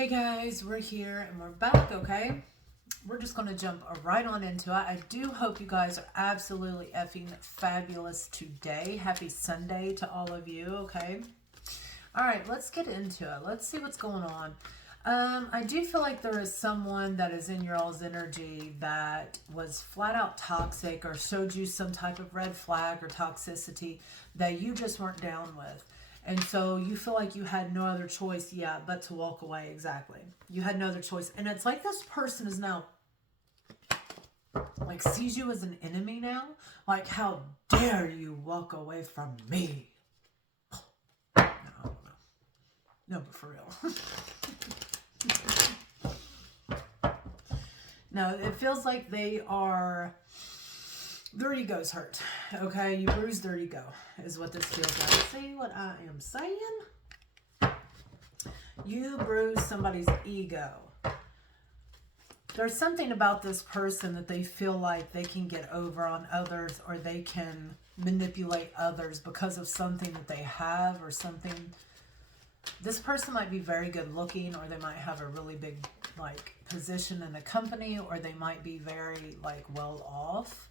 Hey guys, we're here and we're back, okay? We're just going to jump right on into it. I do hope you guys are absolutely effing fabulous today. Happy Sunday to all of you, okay? All right, let's get into it. Let's see what's going on. I do feel like there is someone that is in your all's energy that was flat out toxic or showed you some type of red flag or toxicity that you just weren't down with. And so you feel like you had no other choice, but to walk away. Exactly. You had no other choice. And it's like this person is now, like, sees you as an enemy now. Like, how dare you walk away from me? No, no, but for real. No, it feels like their ego's hurt. Okay, you bruised their ego is what this feels like. See what I am saying? You bruised somebody's ego. There's something about this person that they feel like they can get over on others, or they can manipulate others because of something that they have or something. This person might be very good looking, or they might have a really big position in a company, or they might be very well off,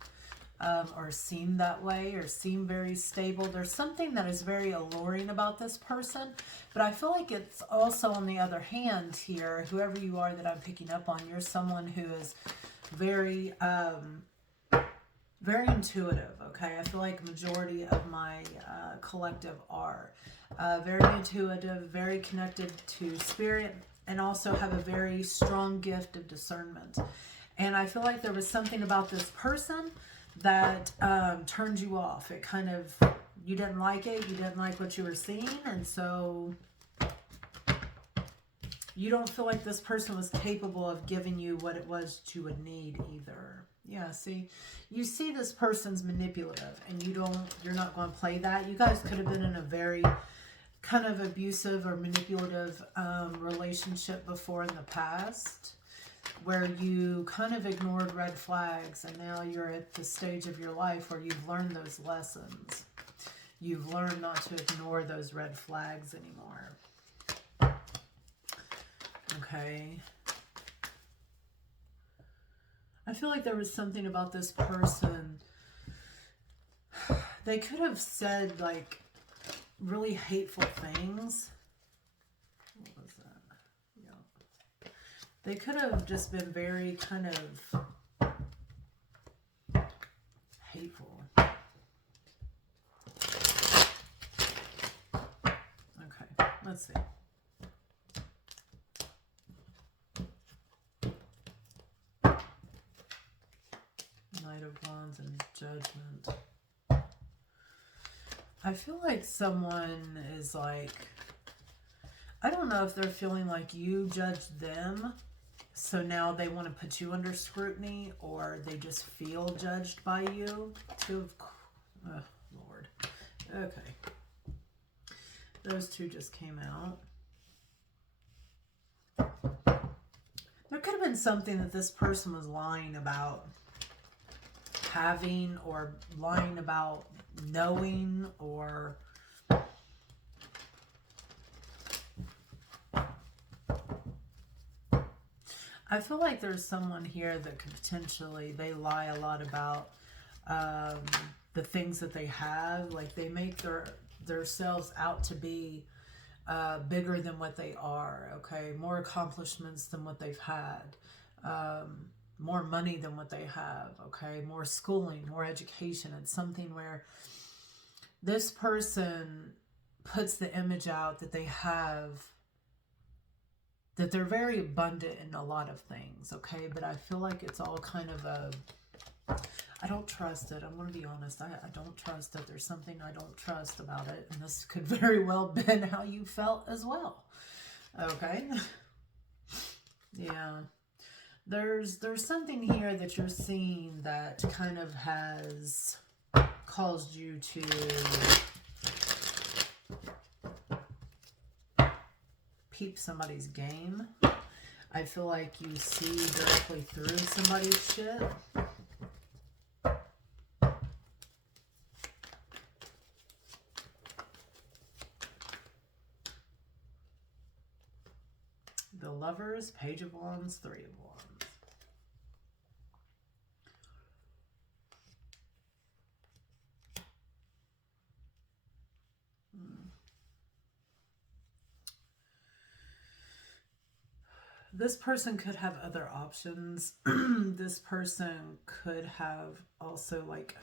or seem that way, or seem very stable. There's something that is very alluring about this person, but I feel like it's also, on the other hand here, whoever you are that I'm picking up on, you're someone who is very very intuitive, okay? I feel like majority of my collective are very intuitive, very connected to spirit, and also have a very strong gift of discernment. And I feel like there was something about this person that turned you off. It kind of, you didn't like it, you didn't like what you were seeing, and so you don't feel like this person was capable of giving you what it was that you would need either. Yeah, see, you see this person's manipulative, and you're not going to play that. You guys could have been in a very kind of abusive or manipulative relationship before in the past, where you kind of ignored red flags, and now you're at the stage of your life where you've learned those lessons. You've learned not to ignore those red flags anymore. Okay. I feel like there was something about this person. They could have said really hateful things. What was that? Yeah. They could have just been very kind of hateful. Okay, let's see. Knight of Wands and Judgment. I feel like someone is I don't know if they're feeling like you judged them, so now they want to put you under scrutiny, or they just feel judged by you. Lord. Okay. Those two just came out. There could have been something that this person was lying about having, or lying about knowing, or I feel like there's someone here that could potentially, they lie a lot about the things that they have. Like, they make themselves out to be bigger than what they are, okay? More accomplishments than what they've had. More money than what they have, okay? More schooling, more education. It's something where this person puts the image out that they have, that they're very abundant in a lot of things, okay? But I feel like it's all kind of I don't trust it. I'm going to be honest. I don't trust it. There's something I don't trust about it. And this could very well been how you felt as well, okay? Yeah. There's something here that you're seeing that kind of has caused you to peep somebody's game. I feel like you see directly through somebody's shit. The Lovers, Page of Wands, Three of Wands. This person could have other options. This person could have also like,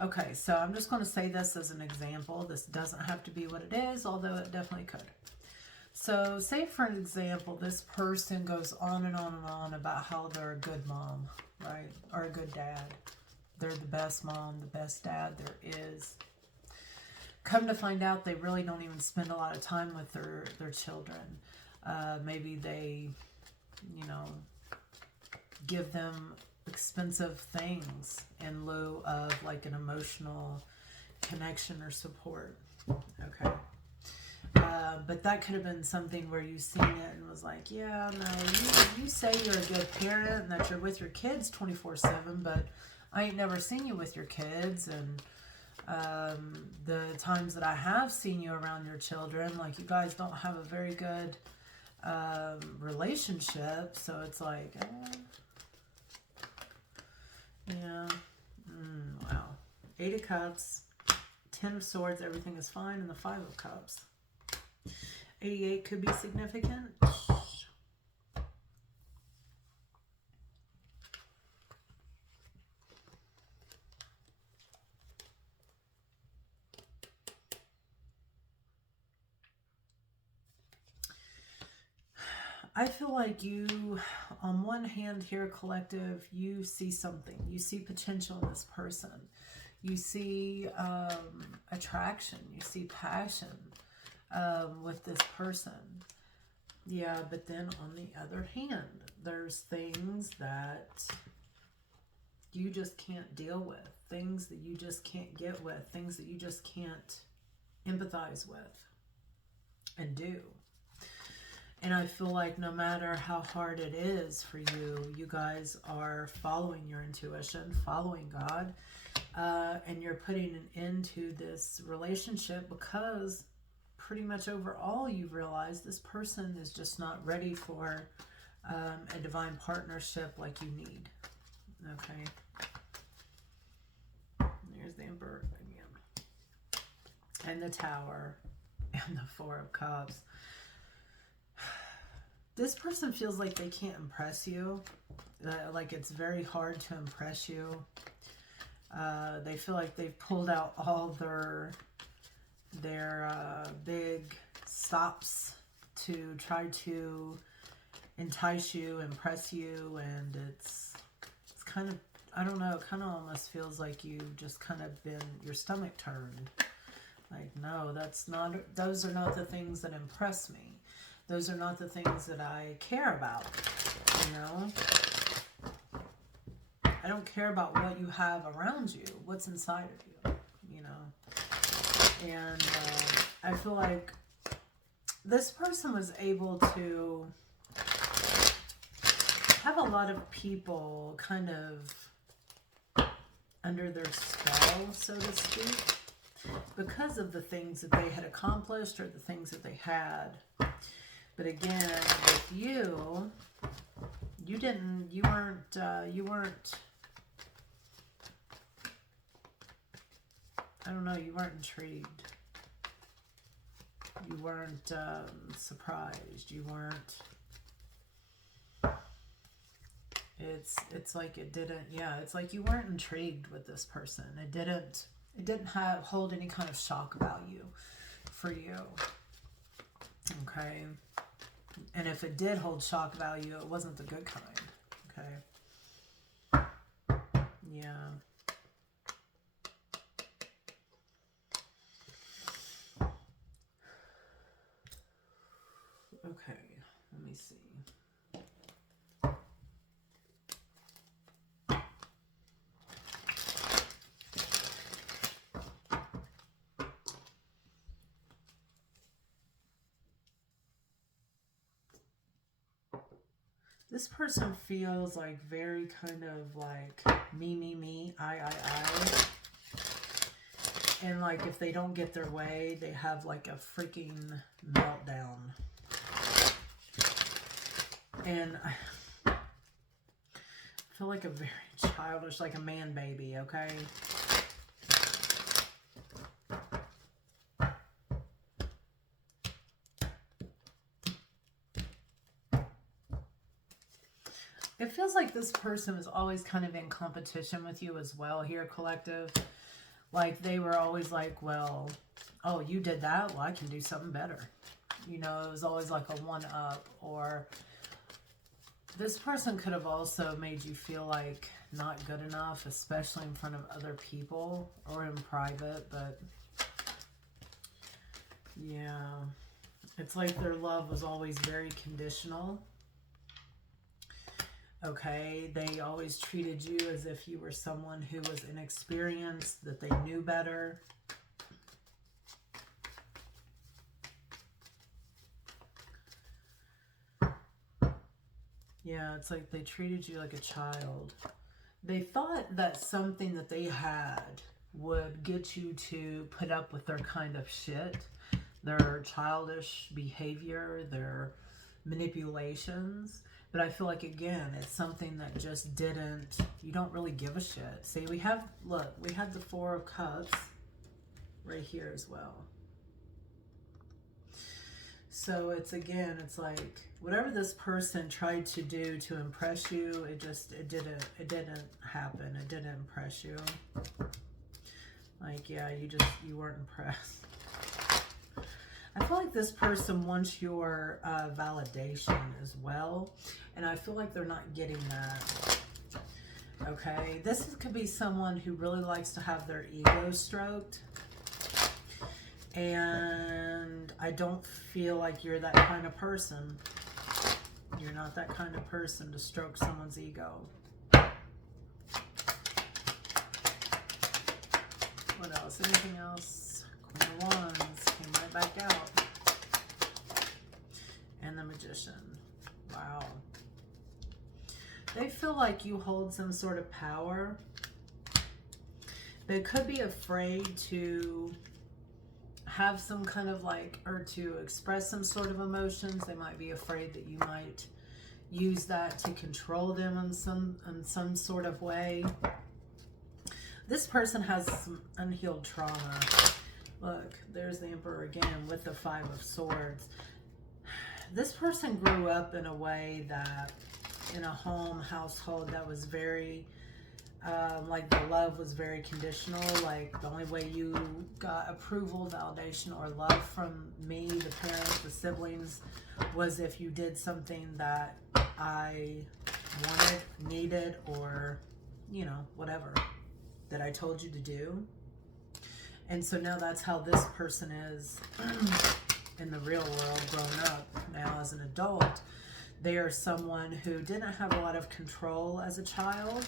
okay, so I'm just going to say this as an example. This doesn't have to be what it is, although it definitely could. So say for an example, this person goes on and on and on about how they're a good mom, right? Or a good dad. They're the best mom, the best dad there is. Come to find out, they really don't even spend a lot of time with their children. Maybe they, you know, give them expensive things in lieu of like an emotional connection or support. Okay. But that could have been something where you've seen it and was like, yeah, no, you say you're a good parent and that you're with your kids 24/7, but I ain't never seen you with your kids. And the times that I have seen you around your children, like you guys don't have a very good relationship. So it's like, yeah. Wow. 8 of Cups, 10 of Swords, everything is fine, and the 5 of Cups. 88 could be significant. I feel like you, on one hand here, collective, you see something. You see potential in this person. You see attraction. You see passion with this person. Yeah, but then on the other hand, there's things that you just can't deal with. Things that you just can't get with. Things that you just can't empathize with and do. And I feel like no matter how hard it is for you, you guys are following your intuition, following God, and you're putting an end to this relationship because pretty much overall you've realized this person is just not ready for a divine partnership like you need. Okay. There's the Emperor again. And the Tower and the 4 of Cups. This person feels like they can't impress you. Like it's very hard to impress you. They feel like they've pulled out all their big stops to try to entice you, impress you, and it's kind of, I don't know, it kind of almost feels like you just kind of been, your stomach turned. Like, no, those are not the things that impress me. Those are not the things that I care about, you know? I don't care about what you have around you, what's inside of you, you know? And I feel like this person was able to have a lot of people kind of under their spell, so to speak, because of the things that they had accomplished or the things that they had. But again, with you, you weren't, I don't know, you weren't intrigued. You weren't surprised. You weren't, it's like it didn't, yeah, it's like you weren't intrigued with this person. It didn't hold any kind of shock value for you. Okay. And if it did hold shock value, it wasn't the good kind. Okay. Yeah. Okay. Let me see. This person feels like very kind of like me, I. And like if they don't get their way, they have like a freaking meltdown. And I feel like a very childish, like a man baby, okay? It feels like this person is always kind of in competition with you as well here, collective. Like they were always like, well, oh, you did that? Well, I can do something better. You know, it was always like a one-up. Or this person could have also made you feel like not good enough, especially in front of other people or in private. But yeah, it's like their love was always very conditional. Okay, they always treated you as if you were someone who was inexperienced, that they knew better. Yeah, it's like they treated you like a child. They thought that something that they had would get you to put up with their kind of shit, their childish behavior, their manipulations. But I feel like, again, it's something that just didn't, you don't really give a shit. See, we have, look, we had the Four of Cups right here as well. So it's, again, it's like, whatever this person tried to do to impress you, it didn't happen. It didn't impress you. Like, yeah, you weren't impressed. I feel like this person wants your validation as well. And I feel like they're not getting that. Okay, could be someone who really likes to have their ego stroked. And I don't feel like you're that kind of person. You're not that kind of person to stroke someone's ego. What else? Anything else? Queen of Wands came right back out. And the Magician. Wow. They feel like you hold some sort of power. They could be afraid to have some kind of like, or to express some sort of emotions. They might be afraid that you might use that to control them in some sort of way. This person has some unhealed trauma. Look, there's the Emperor again with the Five of Swords. This person grew up in a way that, in a household that was very, like the love was very conditional. Like the only way you got approval, validation, or love from me, the parents, the siblings, was if you did something that I wanted, needed, or, you know, whatever that I told you to do. And so now that's how this person is in the real world, grown up now as an adult. They are someone who didn't have a lot of control as a child.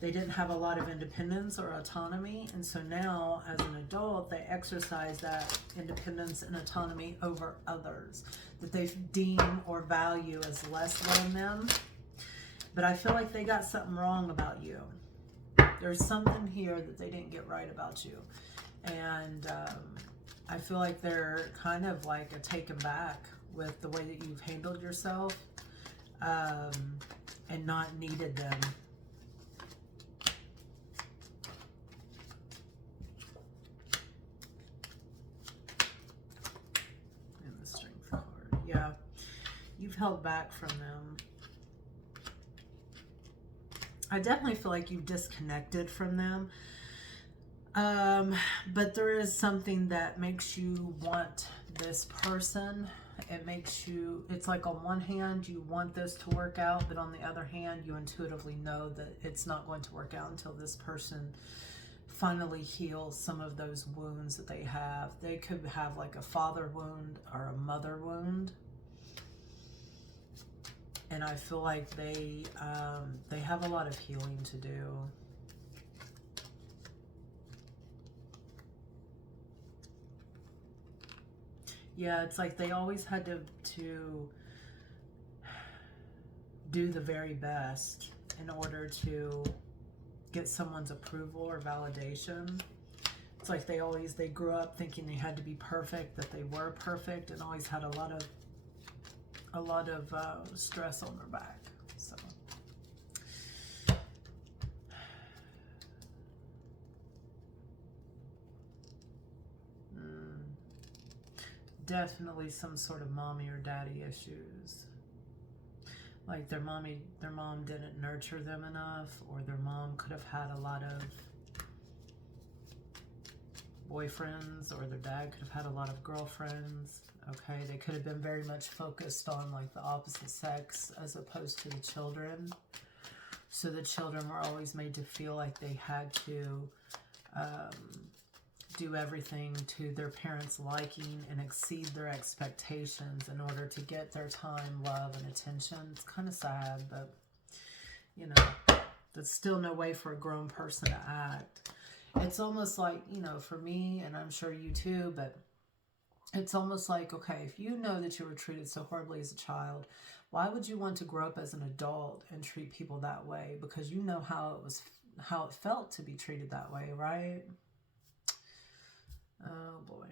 They didn't have a lot of independence or autonomy. And so now as an adult, they exercise that independence and autonomy over others that they deem or value as less than them. But I feel like they got something wrong about you. There's something here that they didn't get right about you. And I feel like they're kind of like a taken back with the way that you've handled yourself and not needed them. And the Strength card. Yeah, you've held back from them. I definitely feel like you've disconnected from them. But there is something that makes you want this person. It makes you, it's like on one hand, you want this to work out, but on the other hand, you intuitively know that it's not going to work out until this person finally heals some of those wounds that they have. They could have like a father wound or a mother wound. And I feel like they have a lot of healing to do. Yeah, it's like they always had to do the very best in order to get someone's approval or validation. It's like they grew up thinking they had to be perfect, that they were perfect, and always had a lot of a lot of stress on their back. So definitely some sort of mommy or daddy issues. Like their mom didn't nurture them enough, or their mom could have had a lot of boyfriends, or their dad could have had a lot of girlfriends. Okay, they could have been very much focused on like the opposite sex as opposed to the children. So the children were always made to feel like they had to do everything to their parents' liking and exceed their expectations in order to get their time, love, and attention. It's kind of sad, but, you know, that's still no way for a grown person to act. It's almost like, you know, for me, and I'm sure you too, but it's almost like, okay, if you know that you were treated so horribly as a child, why would you want to grow up as an adult and treat people that way? Because you know how it felt to be treated that way, right? Oh boy.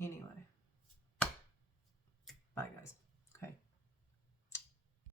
Anyway. Bye guys.